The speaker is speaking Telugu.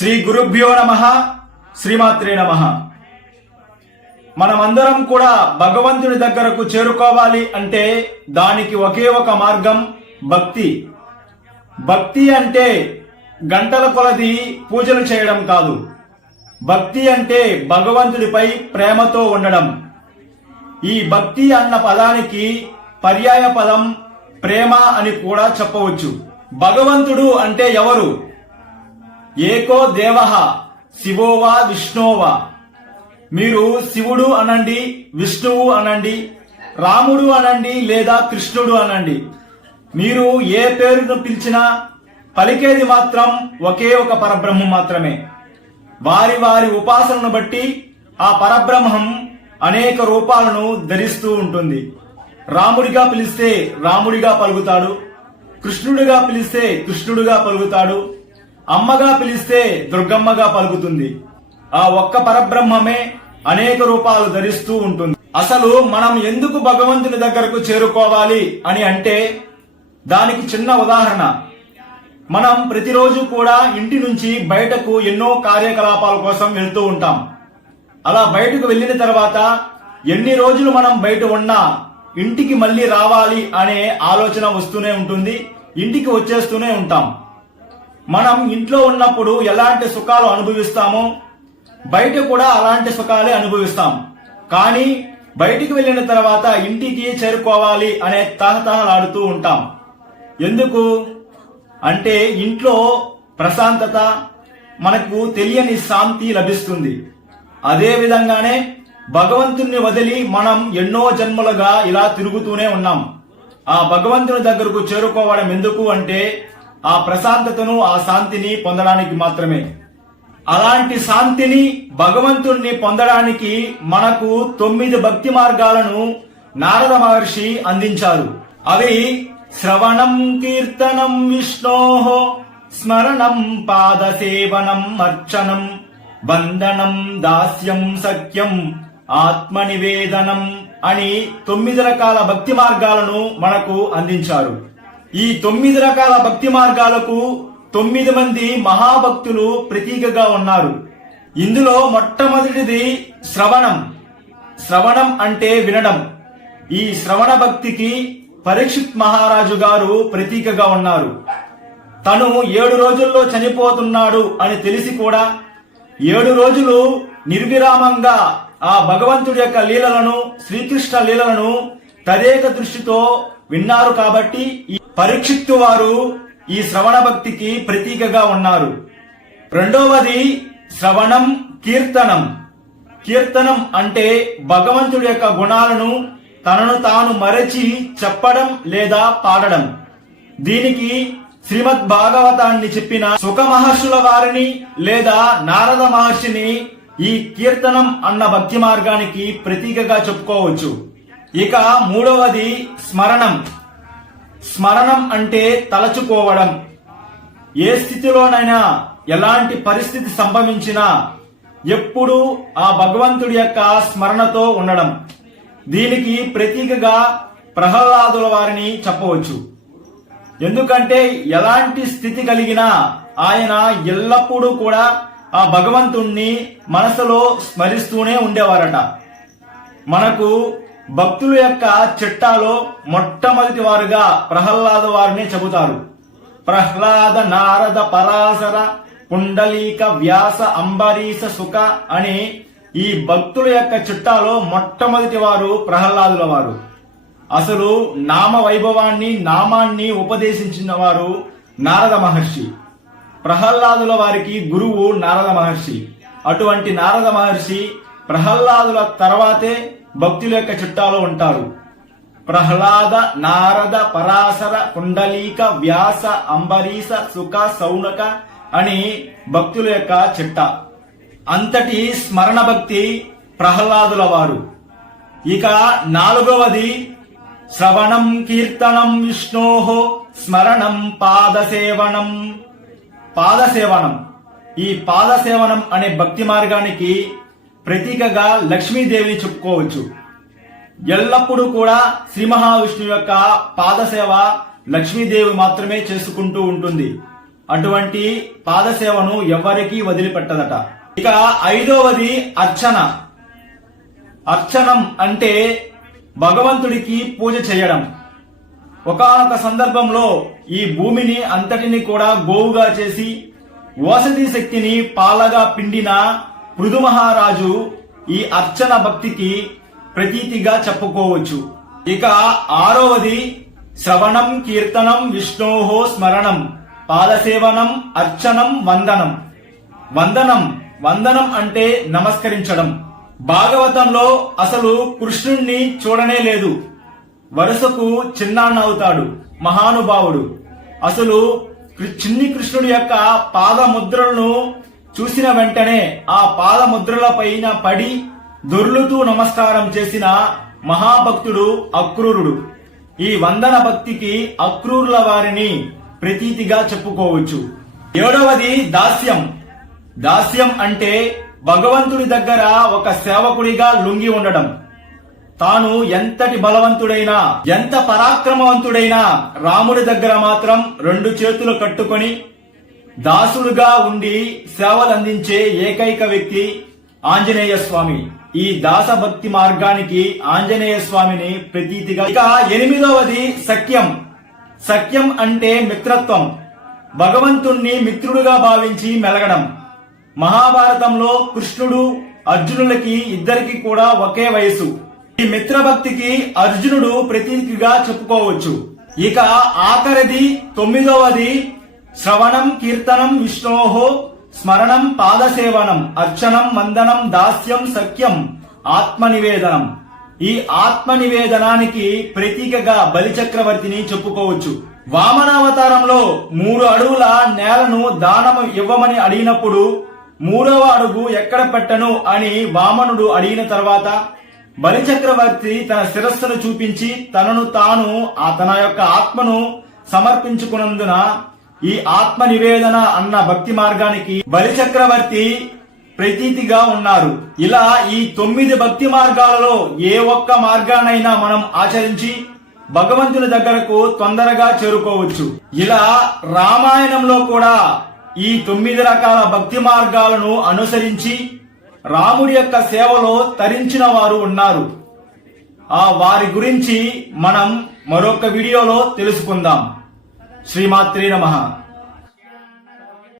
శ్రీ గురుభ్యో నమ శ్రీమాత్రే నమ. మనమందరం కూడా భగవంతుని దగ్గరకు చేరుకోవాలి అంటే దానికి ఒకే ఒక మార్గం భక్తి. భక్తి అంటే గంటల కొలది పూజలు చేయడం కాదు. భక్తి అంటే భగవంతుడిపై ప్రేమతో ఉండడం. ఈ భక్తి అన్న పదానికి పర్యాయ పదం ప్రేమ అని కూడా చెప్పవచ్చు. భగవంతుడు అంటే ఎవరు? ఏకో దేవ శివోవా విష్ణోవా మీరు శివుడు అనండి విష్ణువు అనండి రాముడు అనండి లేదా కృష్ణుడు అనండి. మీరు ఏ పేరును పిలిచినా పలికేది మాత్రం ఒకే ఒక పరబ్రహ్మం మాత్రమే. వారి వారి ఉపాసనను బట్టి ఆ పరబ్రహ్మం అనేక రూపాలను ధరిస్తూ ఉంటుంది. రాముడిగా పిలిస్తే రాముడిగా పలుకుతాడు కృష్ణుడిగా పిలిస్తే కృష్ణుడిగా పలుకుతాడు అమ్మగా పిలిస్తే దుర్గమ్మగా పలుకుతుంది. ఆ ఒక్క పరబ్రహ్మమే అనేక రూపాలు ధరిస్తూ ఉంటుంది. అసలు మనం ఎందుకు భగవంతుని దగ్గరకు చేరుకోవాలి అని అంటే దానికి చిన్న ఉదాహరణ. మనం ప్రతిరోజు కూడా ఇంటి నుంచి బయటకు ఎన్నో కార్యకలాపాల కోసం వెళ్తూ ఉంటాం. అలా బయటకు వెళ్ళిన తర్వాత ఎన్ని రోజులు మనం బయట ఉన్నా ఇంటికి మళ్ళీ రావాలి అనే ఆలోచన వస్తూనే ఉంటుంది ఇంటికి వచ్చేస్తూనే ఉంటాం. మనం ఇంట్లో ఉన్నప్పుడు ఎలాంటి సుఖాలు అనుభవిస్తామో బయట కూడా అలాంటి సుఖాలే అనుభవిస్తాం. కానీ బయటికి వెళ్ళిన తర్వాత ఇంటికి చేరుకోవాలి అనే తహతహలాడుతూ ఉంటాం. ఎందుకు? అంటే ఇంట్లో ప్రశాంతత మనకు తెలియని శాంతి లభిస్తుంది. అదే విధంగానే భగవంతుణ్ణి వదిలి మనం ఎన్నో జన్మలుగా ఇలా తిరుగుతూనే ఉన్నాం. ఆ భగవంతుని దగ్గరకు చేరుకోవడం ఎందుకు అంటే ఆ ప్రశాంతతను ఆ శాంతిని పొందడానికి మాత్రమే. అలాంటి శాంతిని భగవంతుణ్ణి పొందడానికి మనకు తొమ్మిది భక్తి మార్గాలను నారద మహర్షి అందించారు. అవి శ్రవణం కీర్తనం విష్ణోహో స్మరణం పాదసేవనం అర్చనం వందనం దాస్యం సఖ్యం ఆత్మనివేదనం అని తొమ్మిది రకాల భక్తి మార్గాలను మనకు అందించారు. ఈ తొమ్మిది రకాల భక్తి మార్గాలకు తొమ్మిది మంది మహాభక్తులు ప్రతీకగా ఉన్నారు. ఇందులో మొట్టమొదటిది శ్రవణం. శ్రవణం అంటే వినడం. ఈ శ్రవణ భక్తికి పరీక్షిత్ మహారాజు గారు ప్రతీకగా ఉన్నారు. తను ఏడు రోజుల్లో చనిపోతున్నాడు అని తెలిసి కూడా ఏడు రోజులు నిర్విరామంగా ఆ భగవంతుడి యొక్క లీలలను శ్రీకృష్ణ లీలలను తదేక దృష్టితో విన్నారు కాబట్టి ఈ పరీక్షిత్తు వారు ఈ శ్రవణ భక్తికి ప్రతీకగా ఉన్నారు. రెండవది శ్రవణం కీర్తనం. కీర్తనం అంటే భగవంతుడి యొక్క గుణాలను తనను తాను మరచి చెప్పడం లేదా పాడడం. దీనికి శ్రీమద్ భాగవతాన్ని చెప్పిన సుఖ మహర్షుల వారిని లేదా నారద మహర్షిని ఈ కీర్తనం అన్న భక్తి మార్గానికి ప్రతీకగా చెప్పుకోవచ్చు. ఇక మూడవది స్మరణం. స్మరణం అంటే తలచుకోవడం. ఏ స్థితిలోనైనా ఎలాంటి పరిస్థితి సంభవించినా ఎప్పుడూ ఆ భగవంతుడి యొక్క స్మరణతో ఉండడం. దీనికి ప్రతీకగా ప్రహ్లాదుల వారిని చెప్పవచ్చు. ఎందుకంటే ఎలాంటి స్థితి కలిగినా ఆయన ఎల్లప్పుడూ కూడా ఆ భగవంతుణ్ణి మనసులో స్మరిస్తూనే ఉండేవారట. మనకు భక్తుల యొక్క చిట్టాలో మొట్టమొదటి వారుగా ప్రహ్లాద వారిని చెబుతారు. ప్రహ్లాద నారద పరాశర పుండలీక వ్యాస అంబరీష సుఖ అని ఈ భక్తుల యొక్క చిట్టాలో మొట్టమొదటి వారు ప్రహ్లాదుల వారు. అసలు నామ వైభవాన్ని నామాన్ని ఉపదేశించిన వారు నారద మహర్షి. ప్రహ్లాదుల వారికి గురువు నారద మహర్షి. అటువంటి నారద మహర్షి ప్రహ్లాదుల తర్వాతే భక్తుల యొక్క చిట్టాలో ఉంటారు. ప్రహ్లాద నారద పరాశర కుండలీక వ్యాస అంబరీష సుఖ సౌనక అని భక్తుల యొక్క చిట్ట. అంతటి స్మరణ భక్తి ప్రహ్లాదుల వారు. ఇక నాలుగవది శ్రవణం కీర్తనం విష్ణోహో స్మరణం పాదసేవనం. పాదసేవనం. ఈ పాదసేవనం అనే భక్తి మార్గానికి ప్రతీకగా లక్ష్మీదేవిని చెప్పుకోవచ్చు. ఎల్లప్పుడూ కూడా శ్రీ మహావిష్ణువు యొక్క పాదసేవ లక్ష్మీదేవి మాత్రమే చేసుకుంటూ ఉంటుంది. అటువంటి పాదసేవను ఎవరికీ వదిలిపెట్టదట. ఇక ఐదవది అర్చన. అర్చనం అంటే భగవంతుడికి పూజ చేయడం. ఒకనొక సందర్భంలో ఈ భూమిని అంతటిని కూడా గోవుగా చేసి ఓసతి శక్తిని పాలగా పిండిన పృథు మహారాజు ఈ అర్చన భక్తికి ప్రతీతిగా చెప్పుకోవచ్చు. ఇక ఆరవది శ్రవణం కీర్తనం విష్ణోహో స్మరణం పాదసేవనం అర్చనం వందనం. వందనం వందనం అంటే నమస్కరించడం. భాగవతంలో అసలు కృష్ణుణ్ణి చూడనే లేదు. వరుసకు చిన్నాన్న అవుతాడు మహానుభావుడు. అసలు కృ- చిన్ని కృష్ణుడి యొక్క పాద ముద్రలను చూసిన వెంటనే ఆ పాద ముద్రల పైన పడి దొర్లుతూ నమస్కారం చేసిన మహాభక్తుడు అక్రూరుడు. ఈ వందన భక్తికి అక్రూరుల వారిని ప్రతీతిగా చెప్పుకోవచ్చు. ఏడవది దాస్యం. దాస్యం అంటే భగవంతుడి దగ్గర ఒక సేవకుడిగా లొంగి ఉండడం. తాను ఎంతటి బలవంతుడైనా ఎంత పరాక్రమవంతుడైనా రాముడి దగ్గర మాత్రం రెండు చేతులు కట్టుకొని దాసుడుగా ఉండి సేవలు అందించే ఏకైక వ్యక్తి ఆంజనేయ స్వామి ఈ దాసభక్తి మార్గానికి ఆంజనేయ స్వామిని ప్రతీతిగా ఇక ఎనిమిదవది సఖ్యం. సఖ్యం అంటే మిత్రత్వం. భగవంతుణ్ణి మిత్రుడుగా భావించి మెలగడం. మహాభారతంలో కృష్ణుడు అర్జునులకి ఇద్దరికి కూడా ఒకే వయసు ఈ మిత్రభక్తికి అర్జునుడు ప్రతీతిగా చెప్పుకోవచ్చు. ఇక ఆఖరిది తొమ్మిదవది శ్రవణం కీర్తనం విష్ణోహో స్మరణం పాదసేవనం అర్చనం వందనం దాస్యం సఖ్యం ఆత్మనివేదనం ఈ ఆత్మ నివేదనానికి ప్రతీకగా బలిచక్రవర్తిని చెప్పుకోవచ్చు. వామనావతారంలో మూడు అడుగుల నేలను దానము ఇవ్వమని అడిగినప్పుడు మూడవ అడుగు ఎక్కడ పెట్టను అని వామనుడు అడిగిన తర్వాత బలిచక్రవర్తి తన శిరస్సును చూపించి తనను తాను ఆ తన యొక్క ఆత్మను సమర్పించుకున్నందున ఈ ఆత్మ నివేదన అన్న భక్తి మార్గానికి బలిచక్రవర్తి ప్రతీతిగా ఉన్నారు. ఇలా ఈ తొమ్మిది భక్తి మార్గాలలో ఏ ఒక్క మార్గానైనా మనం ఆచరించి భగవంతుని దగ్గరకు తొందరగా చేరుకోవచ్చు. ఇలా రామాయణంలో కూడా ఈ తొమ్మిది రకాల భక్తి మార్గాలను అనుసరించి రాముడి యొక్క సేవలో తరించిన వారు ఉన్నారు. ఆ వారి గురించి మనం మరొక వీడియోలో తెలుసుకుందాం. శ్రీమాత్రి నమః.